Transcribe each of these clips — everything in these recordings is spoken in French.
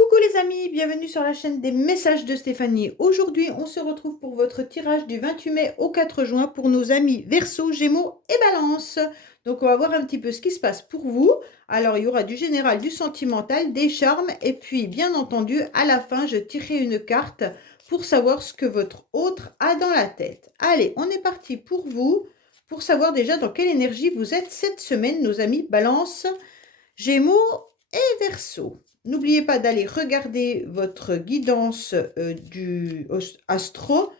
Coucou les amis, bienvenue sur la chaîne des messages de Stéphanie. Aujourd'hui, on se retrouve pour votre tirage du 28 mai au 4 juin pour nos amis Verseau, Gémeaux et Balance. Donc on va voir un petit peu ce qui se passe pour vous. Alors il y aura du général, du sentimental, des charmes et puis bien entendu à la fin je tirerai une carte pour savoir ce que votre autre a dans la tête. Allez, on est parti pour vous pour savoir déjà dans quelle énergie vous êtes cette semaine nos amis Balance, Gémeaux et Verseau. N'oubliez pas d'aller regarder votre guidance du astro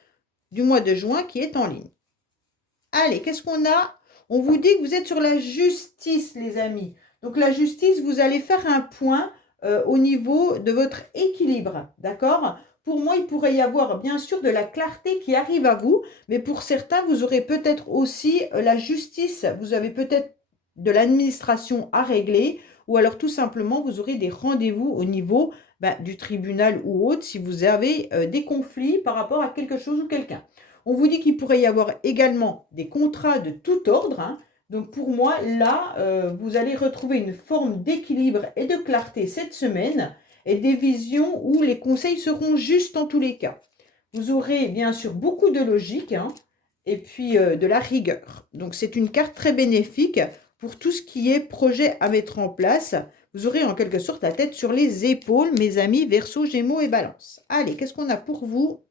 du mois de juin qui est en ligne. Allez, qu'est-ce qu'on a? On vous dit que vous êtes sur la justice, les amis. Donc la justice, vous allez faire un point au niveau de votre équilibre, d'accord? Pour moi, il pourrait y avoir bien sûr de la clarté qui arrive à vous, mais pour certains, vous aurez peut-être aussi la justice. Vous avez peut-être de l'administration à régler, ou alors tout simplement, vous aurez des rendez-vous au niveau du tribunal ou autre si vous avez des conflits par rapport à quelque chose ou quelqu'un. On vous dit qu'il pourrait y avoir également des contrats de tout ordre, hein. Donc pour moi, là, vous allez retrouver une forme d'équilibre et de clarté cette semaine et des visions où les conseils seront justes en tous les cas. Vous aurez bien sûr beaucoup de logique, hein, et puis de la rigueur. Donc c'est une carte très bénéfique pour tout ce qui est projet à mettre en place. Vous aurez en quelque sorte la tête sur les épaules, mes amis Verseau, Gémeaux et Balance. Allez, qu'est-ce qu'on a pour vous?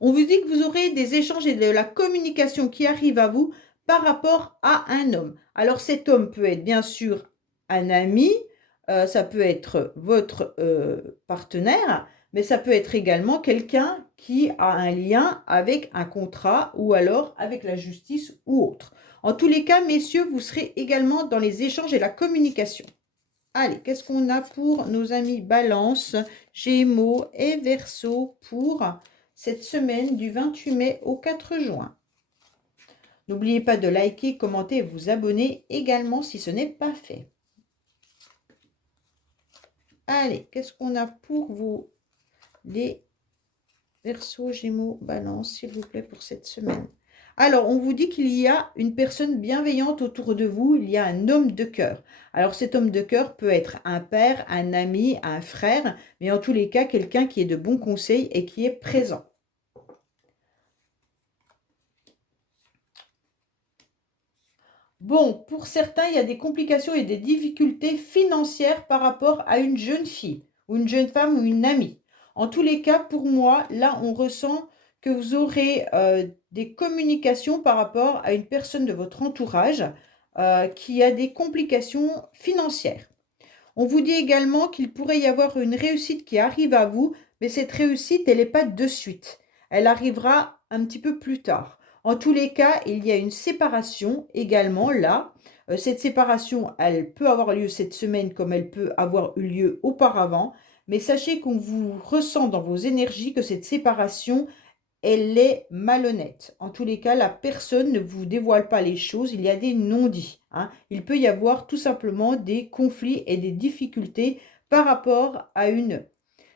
On vous dit que vous aurez des échanges et de la communication qui arrivent à vous par rapport à un homme. Alors cet homme peut être bien sûr un ami, ça peut être votre partenaire, mais ça peut être également quelqu'un qui a un lien avec un contrat ou alors avec la justice ou autre. En tous les cas, messieurs, vous serez également dans les échanges et la communication. Allez, qu'est-ce qu'on a pour nos amis Balance, Gémeaux et Verseau pour cette semaine du 28 mai au 4 juin? N'oubliez pas de liker, commenter et vous abonner également si ce n'est pas fait. Allez, qu'est-ce qu'on a pour vous, les Verseaux, Gémeaux, Balance, s'il vous plaît, pour cette semaine? Alors, on vous dit qu'il y a une personne bienveillante autour de vous, il y a un homme de cœur. Alors, cet homme de cœur peut être un père, un ami, un frère, mais en tous les cas, quelqu'un qui est de bons conseils et qui est présent. Bon, pour certains, il y a des complications et des difficultés financières par rapport à une jeune fille ou une jeune femme ou une amie. En tous les cas, pour moi, là, on ressent que vous aurez des communications par rapport à une personne de votre entourage qui a des complications financières. On vous dit également qu'il pourrait y avoir une réussite qui arrive à vous, mais cette réussite, elle n'est pas de suite. Elle arrivera un petit peu plus tard. En tous les cas, il y a une séparation également là. Cette séparation, elle peut avoir lieu cette semaine comme elle peut avoir eu lieu auparavant. Mais sachez qu'on vous ressent dans vos énergies que cette séparation, elle est malhonnête. En tous les cas, la personne ne vous dévoile pas les choses, il y a des non-dits, hein. Il peut y avoir tout simplement des conflits et des difficultés par rapport à une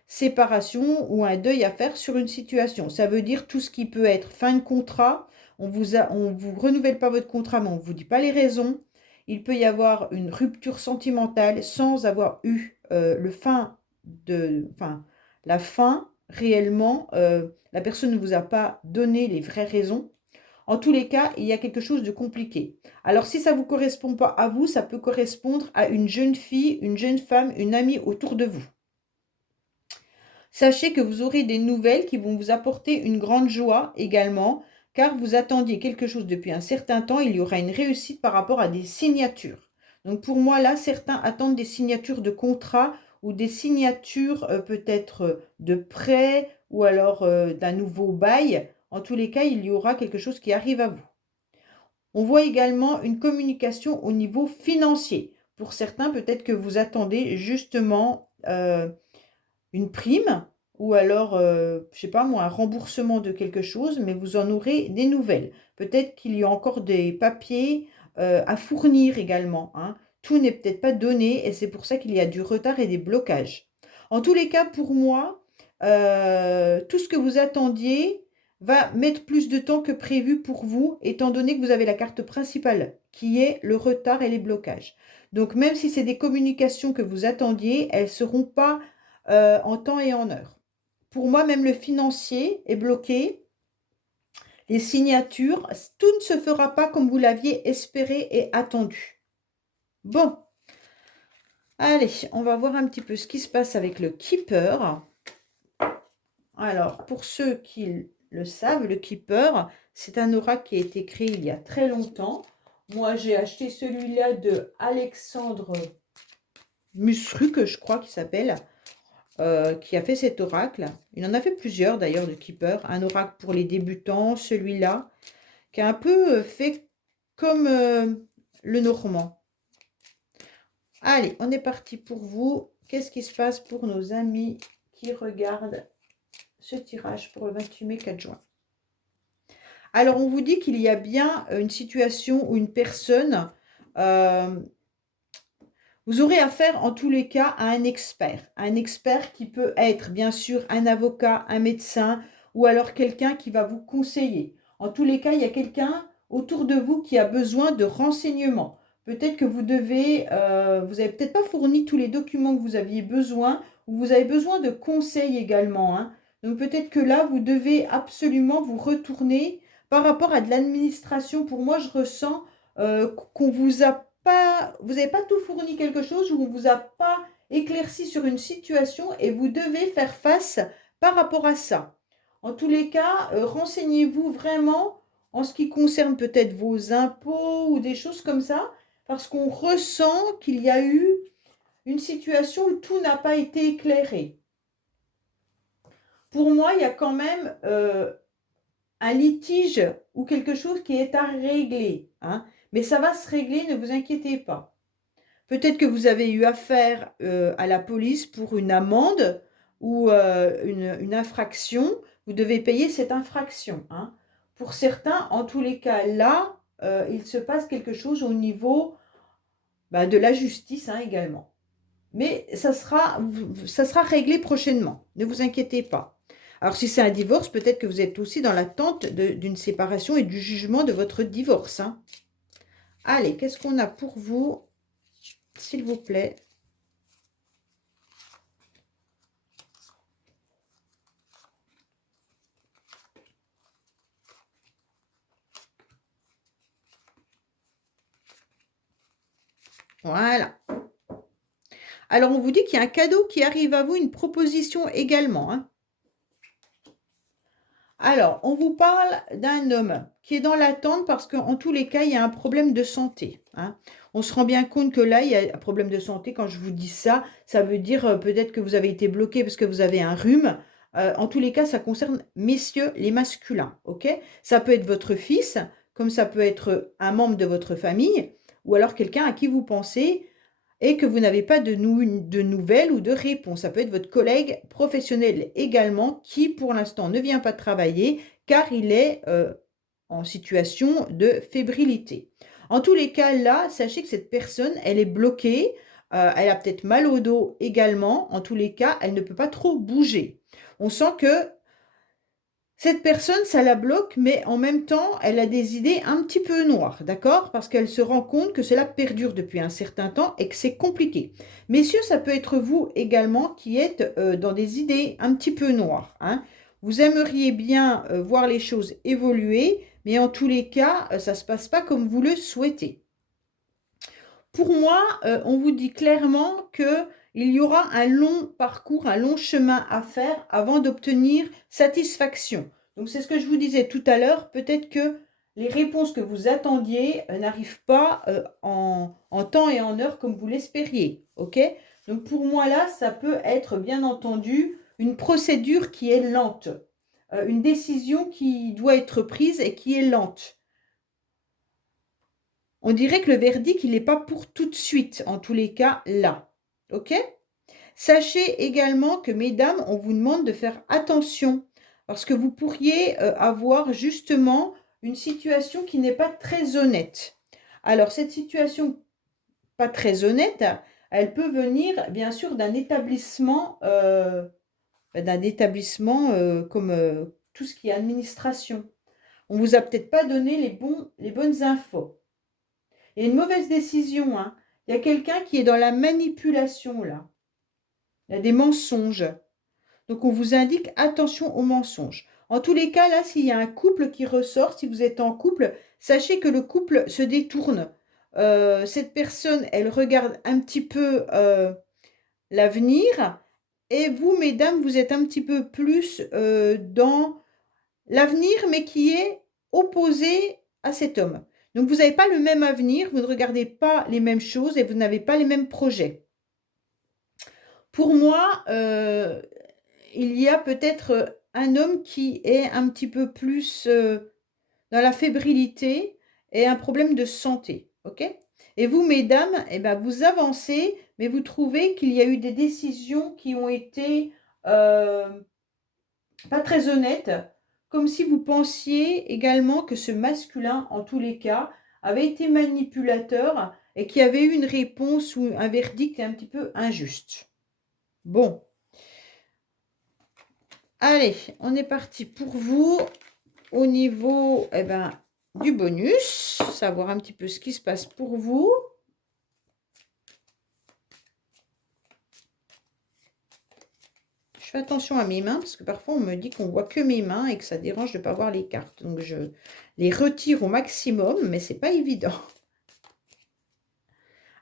séparation ou un deuil à faire sur une situation. Ça veut dire tout ce qui peut être fin de contrat, on vous renouvelle pas votre contrat, mais on ne vous dit pas les raisons. Il peut y avoir une rupture sentimentale sans avoir eu la fin réellement. La personne ne vous a pas donné les vraies raisons. En tous les cas, il y a quelque chose de compliqué. Alors, si ça ne vous correspond pas à vous, ça peut correspondre à une jeune fille, une jeune femme, une amie autour de vous. Sachez que vous aurez des nouvelles qui vont vous apporter une grande joie également, car vous attendiez quelque chose depuis un certain temps. Il y aura une réussite par rapport à des signatures. Donc, pour moi, là, certains attendent des signatures de contrats ou des signatures peut-être de prêts ou alors d'un nouveau bail. En tous les cas, il y aura quelque chose qui arrive à vous. On voit également une communication au niveau financier. Pour certains, peut-être que vous attendez justement une prime ou alors, je ne sais pas moi, un remboursement de quelque chose, mais vous en aurez des nouvelles. Peut-être qu'il y a encore des papiers à fournir également, hein. Tout n'est peut-être pas donné et c'est pour ça qu'il y a du retard et des blocages. En tous les cas, pour moi, tout ce que vous attendiez va mettre plus de temps que prévu pour vous, étant donné que vous avez la carte principale qui est le retard et les blocages. Donc, même si c'est des communications que vous attendiez, elles ne seront pas en temps et en heure. Pour moi, même le financier est bloqué. Les signatures, tout ne se fera pas comme vous l'aviez espéré et attendu. Bon, allez, on va voir un petit peu ce qui se passe avec le Keeper. Alors, pour ceux qui le savent, le Keeper, c'est un oracle qui a été créé il y a très longtemps. Moi, j'ai acheté celui-là de Alexandre Musruc, je crois qu'il s'appelle, qui a fait cet oracle. Il en a fait plusieurs d'ailleurs de Keeper. Un oracle pour les débutants, celui-là, qui est un peu fait comme le normand. Allez, on est parti pour vous. Qu'est-ce qui se passe pour nos amis qui regardent ce tirage pour le 28 mai, 4 juin? Alors, on vous dit qu'il y a bien une situation où une personne, vous aurez affaire en tous les cas à un expert qui peut être bien sûr un avocat, un médecin ou alors quelqu'un qui va vous conseiller. En tous les cas, il y a quelqu'un autour de vous qui a besoin de renseignements. Peut-être que vous n'avez peut-être pas fourni tous les documents que vous aviez besoin ou vous avez besoin de conseils également, hein. Donc peut-être que là, vous devez absolument vous retourner par rapport à de l'administration. Pour moi, je ressens qu'on vous a pas, vous n'avez pas tout fourni quelque chose ou on ne vous a pas éclairci sur une situation et vous devez faire face par rapport à ça. En tous les cas, renseignez-vous vraiment en ce qui concerne peut-être vos impôts ou des choses comme ça, parce qu'on ressent qu'il y a eu une situation où tout n'a pas été éclairé. Pour moi, il y a quand même un litige ou quelque chose qui est à régler, hein. Mais ça va se régler, ne vous inquiétez pas. Peut-être que vous avez eu affaire à la police pour une amende ou une infraction. Vous devez payer cette infraction, hein. Pour certains, en tous les cas, là, il se passe quelque chose au niveau de la justice, hein, également. Mais ça sera réglé prochainement. Ne vous inquiétez pas. Alors, si c'est un divorce, peut-être que vous êtes aussi dans l'attente d'une séparation et du jugement de votre divorce, hein. Allez, qu'est-ce qu'on a pour vous, s'il vous plaît? Voilà. Alors, on vous dit qu'il y a un cadeau qui arrive à vous, une proposition également, hein. Alors, on vous parle d'un homme qui est dans l'attente parce qu'en tous les cas, il y a un problème de santé, hein. On se rend bien compte que là, il y a un problème de santé. Quand je vous dis ça, ça veut dire peut-être que vous avez été bloqué parce que vous avez un rhume. En tous les cas, ça concerne messieurs, les masculins, ok? Ça peut être votre fils, comme ça peut être un membre de votre famille, ou alors quelqu'un à qui vous pensez et que vous n'avez pas de nouvelles ou de réponses. Ça peut être votre collègue professionnel également qui, pour l'instant, ne vient pas travailler car il est en situation de fébrilité. En tous les cas, là, sachez que cette personne, elle est bloquée, elle a peut-être mal au dos également. En tous les cas, elle ne peut pas trop bouger. On sent que cette personne, ça la bloque, mais en même temps, elle a des idées un petit peu noires, d'accord? Parce qu'elle se rend compte que cela perdure depuis un certain temps et que c'est compliqué. Messieurs, ça peut être vous également qui êtes dans des idées un petit peu noires, hein. Vous aimeriez bien voir les choses évoluer, mais en tous les cas, ça ne se passe pas comme vous le souhaitez. Pour moi, on vous dit clairement qu'il y aura un long parcours, un long chemin à faire avant d'obtenir satisfaction. Donc, c'est ce que je vous disais tout à l'heure. Peut-être que les réponses que vous attendiez n'arrivent pas en temps et en heure comme vous l'espériez. OK? Donc, pour moi, là, ça peut être, bien entendu, une procédure qui est lente. Une décision qui doit être prise et qui est lente. On dirait que le verdict, il n'est pas pour tout de suite, en tous les cas, là. OK? Sachez également que, mesdames, on vous demande de faire attention parce que vous pourriez avoir justement une situation qui n'est pas très honnête. Alors, cette situation pas très honnête, elle peut venir, bien sûr, d'un établissement comme tout ce qui est administration. On ne vous a peut-être pas donné les bonnes infos. Il y a une mauvaise décision, hein. Il y a quelqu'un qui est dans la manipulation, là. Il y a des mensonges. Donc, on vous indique attention aux mensonges. En tous les cas, là, s'il y a un couple qui ressort, si vous êtes en couple, sachez que le couple se détourne. Cette personne, elle regarde un petit peu l'avenir. Et vous, mesdames, vous êtes un petit peu plus dans l'avenir, mais qui est opposé à cet homme. Donc, vous n'avez pas le même avenir, vous ne regardez pas les mêmes choses et vous n'avez pas les mêmes projets. Pour moi, il y a peut-être un homme qui est un petit peu plus dans la fébrilité et un problème de santé, ok? Et vous, mesdames, eh ben, vous avancez, mais vous trouvez qu'il y a eu des décisions qui ont été pas très honnêtes, comme si vous pensiez également que ce masculin, en tous les cas, avait été manipulateur et qu'il y avait eu une réponse ou un verdict un petit peu injuste. Bon. Allez, on est parti pour vous au niveau du bonus, savoir un petit peu ce qui se passe pour vous. Je fais attention à mes mains parce que parfois on me dit qu'on voit que mes mains et que ça dérange de ne pas voir les cartes. Donc je les retire au maximum, mais c'est pas évident.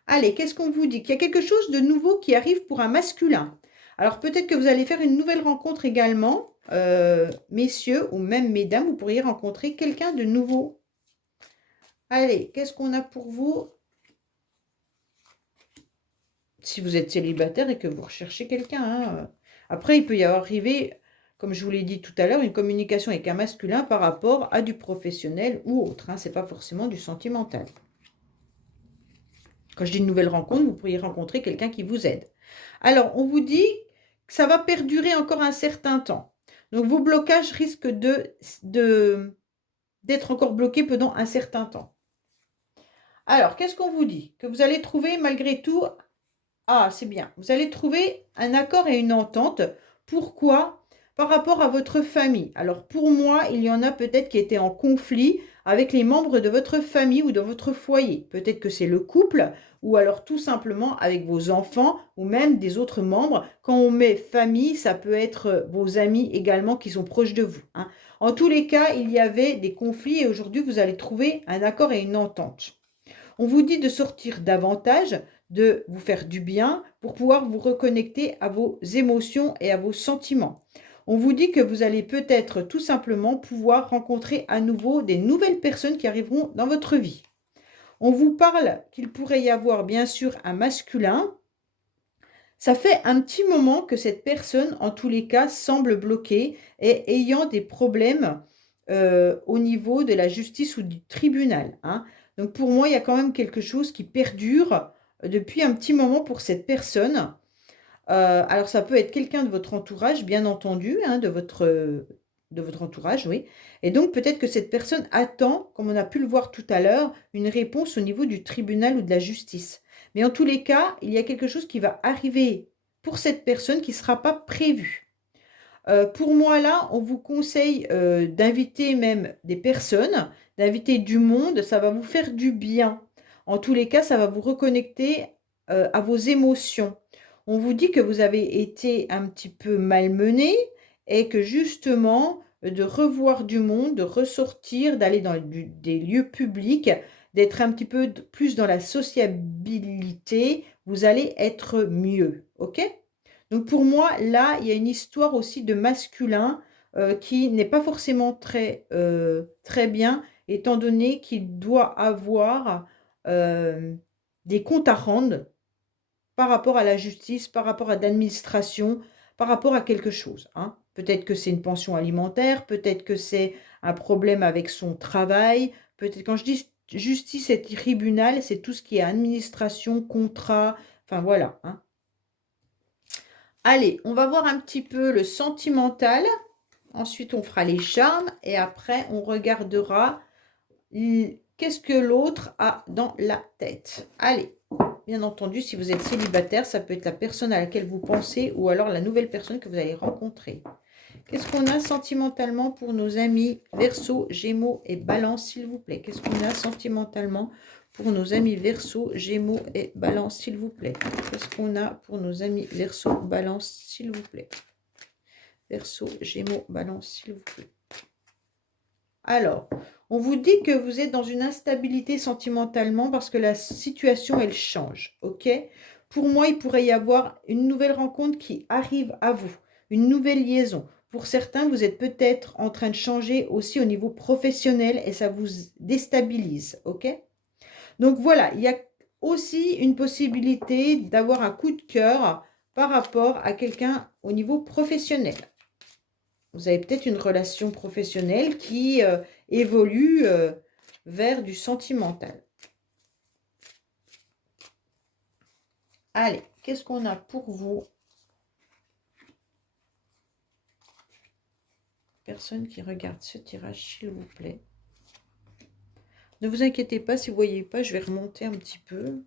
Allez, qu'est-ce qu'on vous dit? Qu'il y a quelque chose de nouveau qui arrive pour un masculin. Alors peut-être que vous allez faire une nouvelle rencontre également, messieurs ou même mesdames, vous pourriez rencontrer quelqu'un de nouveau. Allez, qu'est-ce qu'on a pour vous? Si vous êtes célibataire et que vous recherchez quelqu'un. Hein. Après, il peut y avoir arrivé, comme je vous l'ai dit tout à l'heure, une communication avec un masculin par rapport à du professionnel ou autre. Hein. Ce n'est pas forcément du sentimental. Quand je dis une nouvelle rencontre, vous pourriez rencontrer quelqu'un qui vous aide. Alors, on vous dit que ça va perdurer encore un certain temps. Donc, vos blocages risquent d'être encore bloqués pendant un certain temps. Alors, qu'est-ce qu'on vous dit? Que vous allez trouver malgré tout... Ah, c'est bien. Vous allez trouver un accord et une entente. Pourquoi? Par rapport à votre famille. Alors, pour moi, il y en a peut-être qui étaient en conflit avec les membres de votre famille ou de votre foyer. Peut-être que c'est le couple ou alors tout simplement avec vos enfants ou même des autres membres. Quand on met famille, ça peut être vos amis également qui sont proches de vous. Hein. En tous les cas, il y avait des conflits et aujourd'hui, vous allez trouver un accord et une entente. On vous dit de sortir davantage, de vous faire du bien pour pouvoir vous reconnecter à vos émotions et à vos sentiments. On vous dit que vous allez peut-être tout simplement pouvoir rencontrer à nouveau des nouvelles personnes qui arriveront dans votre vie. On vous parle qu'il pourrait y avoir bien sûr un masculin. Ça fait un petit moment que cette personne, en tous les cas, semble bloquée et ayant des problèmes au niveau de la justice ou du tribunal. Hein. Donc pour moi, il y a quand même quelque chose qui perdure depuis un petit moment pour cette personne. Alors ça peut être quelqu'un de votre entourage, bien entendu, hein, de votre entourage, oui. Et donc peut-être que cette personne attend, comme on a pu le voir tout à l'heure, une réponse au niveau du tribunal ou de la justice. Mais en tous les cas, il y a quelque chose qui va arriver pour cette personne qui ne sera pas prévu. Pour moi, là, on vous conseille d'inviter même des personnes, d'inviter du monde, ça va vous faire du bien. En tous les cas, ça va vous reconnecter à vos émotions. On vous dit que vous avez été un petit peu malmené et que justement, de revoir du monde, de ressortir, d'aller dans des lieux publics, d'être un petit peu plus dans la sociabilité, vous allez être mieux, ok? Donc pour moi, là, il y a une histoire aussi de masculin qui n'est pas forcément très bien, étant donné qu'il doit avoir des comptes à rendre par rapport à la justice, par rapport à l'administration, par rapport à quelque chose. Hein. Peut-être que c'est une pension alimentaire, peut-être que c'est un problème avec son travail, peut-être quand je dis justice et tribunal, c'est tout ce qui est administration, contrat, enfin voilà. Hein. Allez, on va voir un petit peu le sentimental. Ensuite, on fera les charmes et après, on regardera qu'est-ce que l'autre a dans la tête. Allez, bien entendu, si vous êtes célibataire, ça peut être la personne à laquelle vous pensez ou alors la nouvelle personne que vous allez rencontrer. Qu'est-ce qu'on a sentimentalement pour nos amis Verseau, Gémeaux et Balance, s'il vous plaît? Qu'est-ce qu'on a sentimentalement pour nos amis Verseau, Gémeaux et Balance, s'il vous plaît? Qu'est-ce qu'on a pour nos amis Verseau, Balance, s'il vous plaît? Verseau, Gémeaux, Balance, s'il vous plaît. Alors, on vous dit que vous êtes dans une instabilité sentimentalement parce que la situation, elle change, ok? Pour moi, il pourrait y avoir une nouvelle rencontre qui arrive à vous, une nouvelle liaison. Pour certains, vous êtes peut-être en train de changer aussi au niveau professionnel et ça vous déstabilise, ok? Donc voilà, il y a aussi une possibilité d'avoir un coup de cœur par rapport à quelqu'un au niveau professionnel. Vous avez peut-être une relation professionnelle qui évolue vers du sentimental. Allez, qu'est-ce qu'on a pour vous? Personne qui regarde ce tirage, s'il vous plaît. Ne vous inquiétez pas, si vous ne voyez pas, je vais remonter un petit peu.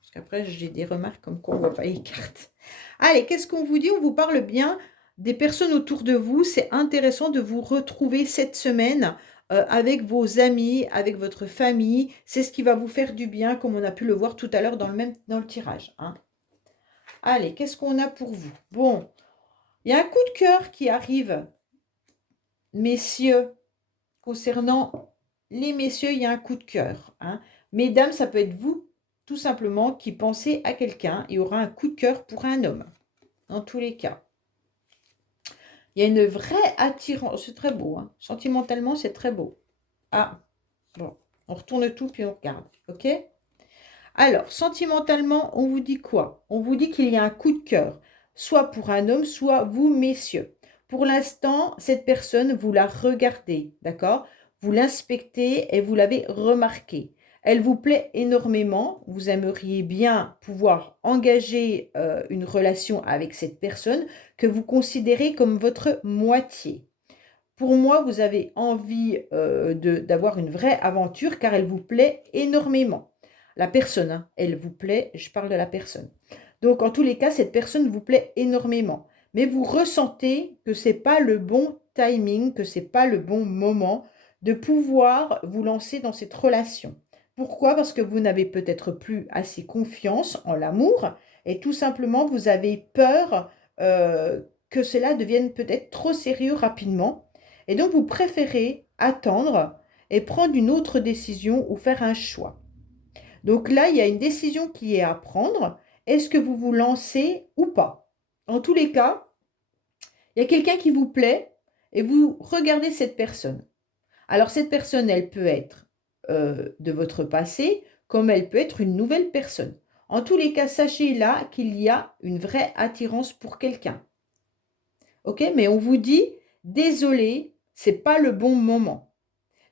Parce qu'après, j'ai des remarques comme quoi on ne voit pas les cartes. Allez, qu'est-ce qu'on vous dit? On vous parle bien des personnes autour de vous. C'est intéressant de vous retrouver cette semaine avec vos amis, avec votre famille. C'est ce qui va vous faire du bien, comme on a pu le voir tout à l'heure dans le tirage. Hein. Allez, qu'est-ce qu'on a pour vous? Bon, il y a un coup de cœur qui arrive, messieurs, concernant les messieurs, il y a un coup de cœur. Hein. Mesdames, ça peut être vous, tout simplement, qui pensez à quelqu'un. Il y aura un coup de cœur pour un homme, dans tous les cas. Il y a une vraie attirance. C'est très beau. Hein. Sentimentalement, c'est très beau. Ah, bon. On retourne tout, puis on regarde. OK? Alors, sentimentalement, on vous dit quoi? On vous dit qu'il y a un coup de cœur, soit pour un homme, soit vous, messieurs. Pour l'instant, cette personne, vous la regardez, d'accord? Vous l'inspectez et vous l'avez remarqué. Elle vous plaît énormément. Vous aimeriez bien pouvoir engager une relation avec cette personne que vous considérez comme votre moitié. Pour moi, vous avez envie d'avoir une vraie aventure car elle vous plaît énormément. La personne, hein, elle vous plaît, je parle de la personne. Donc, en tous les cas, cette personne vous plaît énormément. Mais vous ressentez que ce n'est pas le bon timing, que ce n'est pas le bon moment de pouvoir vous lancer dans cette relation. Pourquoi? Parce que vous n'avez peut-être plus assez confiance en l'amour et tout simplement, vous avez peur que cela devienne peut-être trop sérieux rapidement. Et donc, vous préférez attendre et prendre une autre décision ou faire un choix. Donc là, il y a une décision qui est à prendre. Est-ce que vous vous lancez ou pas? En tous les cas, il y a quelqu'un qui vous plaît et vous regardez cette personne. Alors, cette personne, elle peut être de votre passé, comme elle peut être une nouvelle personne. En tous les cas, sachez là qu'il y a une vraie attirance pour quelqu'un. OK? Mais on vous dit, désolé, c'est pas le bon moment.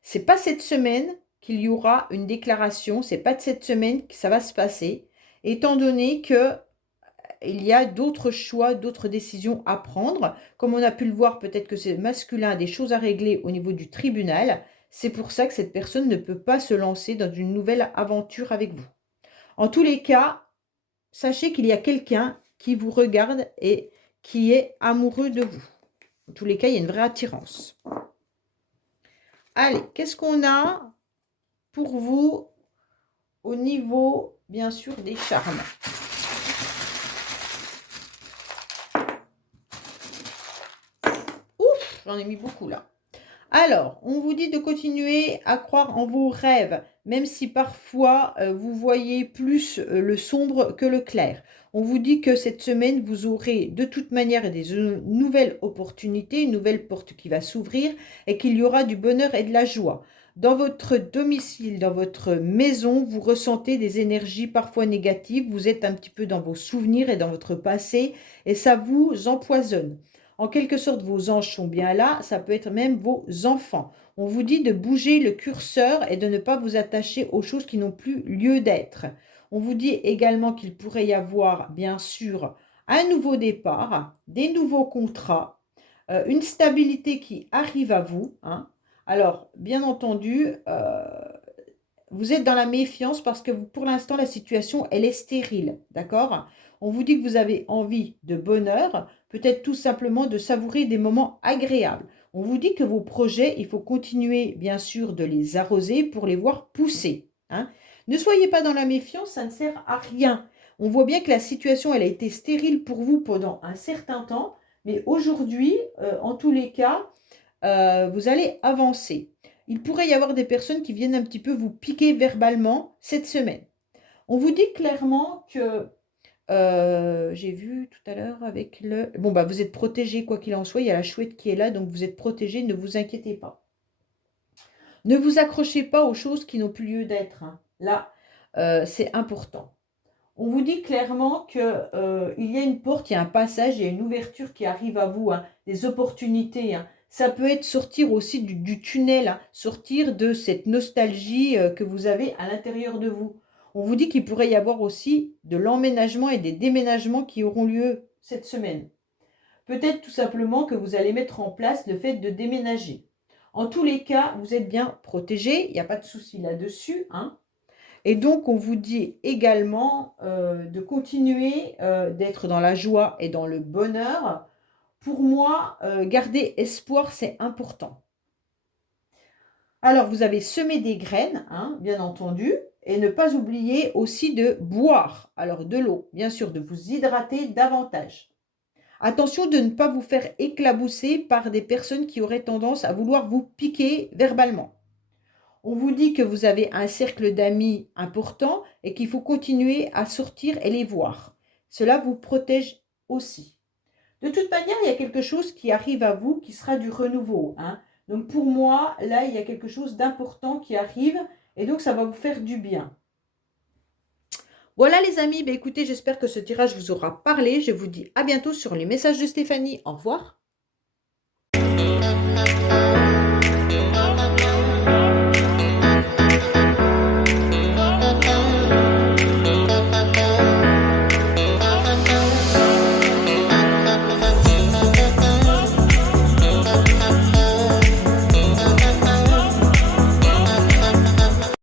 C'est pas cette semaine qu'il y aura une déclaration, c'est pas de cette semaine que ça va se passer, étant donné que il y a d'autres choix, d'autres décisions à prendre. Comme on a pu le voir, peut-être que c'est masculin a des choses à régler au niveau du tribunal. C'est pour ça que cette personne ne peut pas se lancer dans une nouvelle aventure avec vous. En tous les cas, sachez qu'il y a quelqu'un qui vous regarde et qui est amoureux de vous. En tous les cas, il y a une vraie attirance. Allez, qu'est-ce qu'on a pour vous au niveau, bien sûr, des charmes? Ouf, j'en ai mis beaucoup là. Alors, on vous dit de continuer à croire en vos rêves, même si parfois vous voyez plus le sombre que le clair. On vous dit que cette semaine, vous aurez de toute manière des nouvelles opportunités, une nouvelle porte qui va s'ouvrir et qu'il y aura du bonheur et de la joie. Dans votre domicile, dans votre maison, vous ressentez des énergies parfois négatives, vous êtes un petit peu dans vos souvenirs et dans votre passé et ça vous empoisonne. En quelque sorte, vos anges sont bien là, ça peut être même vos enfants. On vous dit de bouger le curseur et de ne pas vous attacher aux choses qui n'ont plus lieu d'être. On vous dit également qu'il pourrait y avoir, bien sûr, un nouveau départ, des nouveaux contrats, une stabilité qui arrive à vous. Hein. Alors, bien entendu, vous êtes dans la méfiance parce que pour l'instant, la situation, elle est stérile. D'accord? On vous dit que vous avez envie de bonheur, peut-être tout simplement de savourer des moments agréables. On vous dit que vos projets, il faut continuer, bien sûr, de les arroser pour les voir pousser. Hein? Ne soyez pas dans la méfiance, ça ne sert à rien. On voit bien que la situation, elle a été stérile pour vous pendant un certain temps, mais aujourd'hui, en tous les cas, vous allez avancer. Il pourrait y avoir des personnes qui viennent un petit peu vous piquer verbalement cette semaine. On vous dit clairement que j'ai vu tout à l'heure avec le... Bon, bah, vous êtes protégé quoi qu'il en soit. Il y a la chouette qui est là, donc vous êtes protégé. Ne vous inquiétez pas. Ne vous accrochez pas aux choses qui n'ont plus lieu d'être, hein. Là, c'est important. On vous dit clairement qu'il y a une porte, il y a un passage, il y a une ouverture qui arrive à vous, hein, des opportunités, hein. Ça peut être sortir aussi du tunnel, hein, sortir de cette nostalgie que vous avez à l'intérieur de vous. On vous dit qu'il pourrait y avoir aussi de l'emménagement et des déménagements qui auront lieu cette semaine. Peut-être tout simplement que vous allez mettre en place le fait de déménager. En tous les cas, vous êtes bien protégé, il n'y a pas de souci là-dessus, hein. Et donc, on vous dit également de continuer d'être dans la joie et dans le bonheur. Pour moi, garder espoir, c'est important. Alors, vous avez semé des graines, hein, bien entendu, et ne pas oublier aussi de boire, alors de l'eau, bien sûr, de vous hydrater davantage. Attention de ne pas vous faire éclabousser par des personnes qui auraient tendance à vouloir vous piquer verbalement. On vous dit que vous avez un cercle d'amis important et qu'il faut continuer à sortir et les voir. Cela vous protège aussi. De toute manière, il y a quelque chose qui arrive à vous qui sera du renouveau, hein. Donc pour moi, là, il y a quelque chose d'important qui arrive et donc ça va vous faire du bien. Voilà les amis, écoutez, j'espère que ce tirage vous aura parlé. Je vous dis à bientôt sur les messages de Stéphanie. Au revoir.